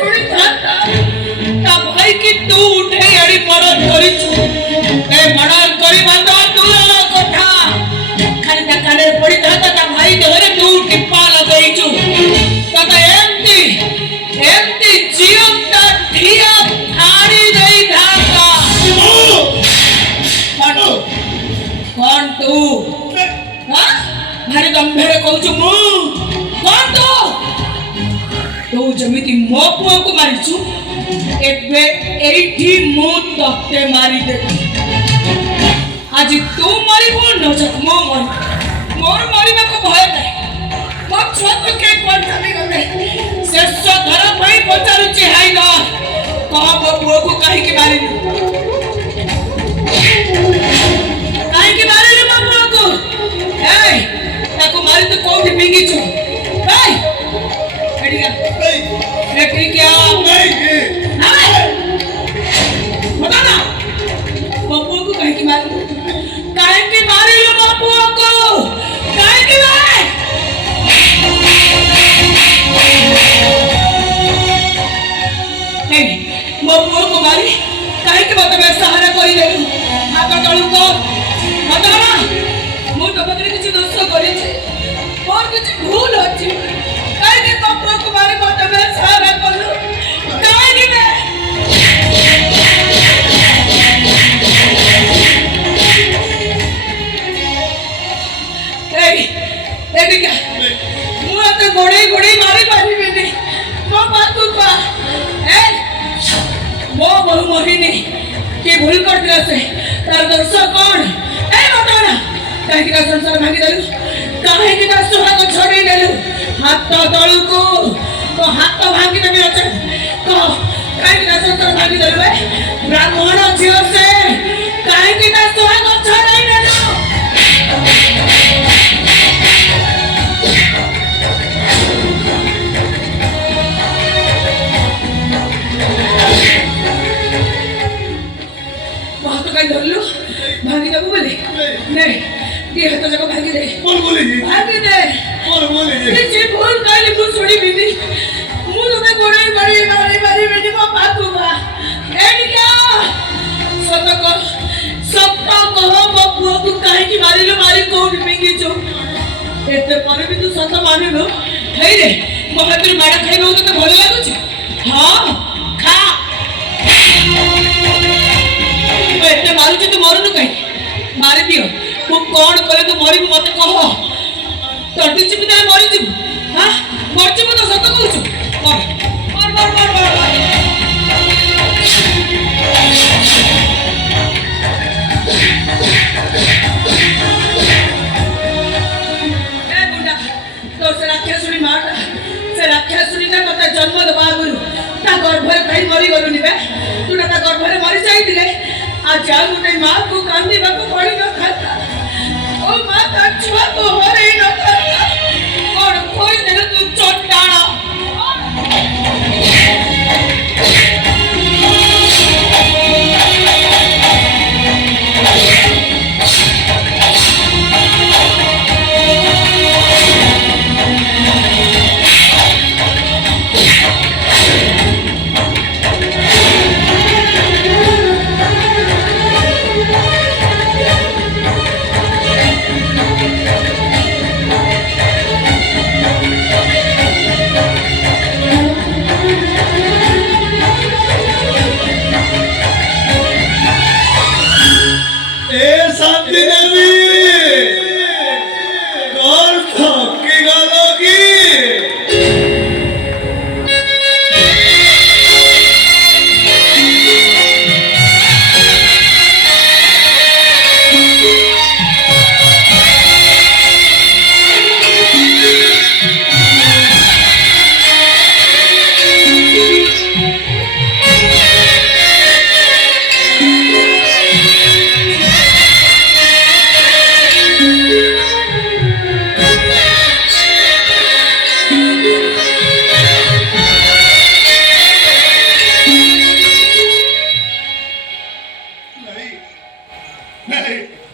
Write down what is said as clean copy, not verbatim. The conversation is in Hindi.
सुनी था ता भाई की तू उठे अड़ी मरद करी छु ए मर्डर करी बंद तू कोठा खाली ता काने पड़ी था ता भाई धरे तू टिप्पा लगई छु ता एमती जीवता ठिया थारी नहीं था कौन तू हां भारी गंभीर कहू छु मु कौन तू जमिति मो पुओ को मारिछु एबे एठी मु तते मारी दे आज तू मारिबो न जक मो मोर मारिबा को भय नै मो छुआ तो के कोन थामी गले शेष धर पई पचारुची हाई न कह मो पुओ को काहे के मारिनु काहे के मारिनु मो पुओ को ए ताको मारी तो कोठी पिंगी छु ए एडिया बेटी क्या नहीं बता ना बापू को काहे की मारी लो बापू को काहे की मारे नहीं बापू को मारी काहे के बता मैं सहारा कोई देलु हाथ तळु को बता ना मु तो बकरी किछि दोष करि छी और किछि भूल अछि काहे के बापू को मारी बता मैं सहारा कलु काहे की मैं एडिका मु तो गोड़े मारी पारिबेनी मो बातु का ए मो बहु मोहिनी के भूल कर दिला से तार दोष कौन ए बताना काहे की संसार भांगी देलु काहे की सुहा को छोड़ी देलु हाथ तळु को तो हाथ भांगी देबे अचन तो काहे की संसार भांगी देलु ए ब्राह्मण झियो से काहे की सुहा को छोड़ी देलु धरलु भागी देबो बोले नहीं दी हाथ जको भागी दे बोल बोले जी भागी दे बोल बोले जी जे भूल काली मु सुनी बिनी मु तुम्हें गोड़े मारी बेटी मो बातू बा एडी क्या सत्ता को मो पुओ को काहे की मारी कोड पिंगी जो एते पर भी तू सत्ता माने नो हे रे मो हाथ माड़ा खाइ नो तो भलो लागु छी हां खा एते मारू जे तू मरनु कहीं मारी दियो तू कौन करे तू मरी मत कह तटी चिपी दे मरी जी हां मर जी तो सत कहू छु मर ए गुंडा तो से राक्षसुनी मारता से राक्षसुनी का कथा जन्म दबा गुरु ता गर्भरे कहीं मरी गलु निबे तू ता गर्भरे मरी जाई दिले आज गोटे माँ को कांदी बाको पड़ी न खाता ओ माँ का छुआ को हरे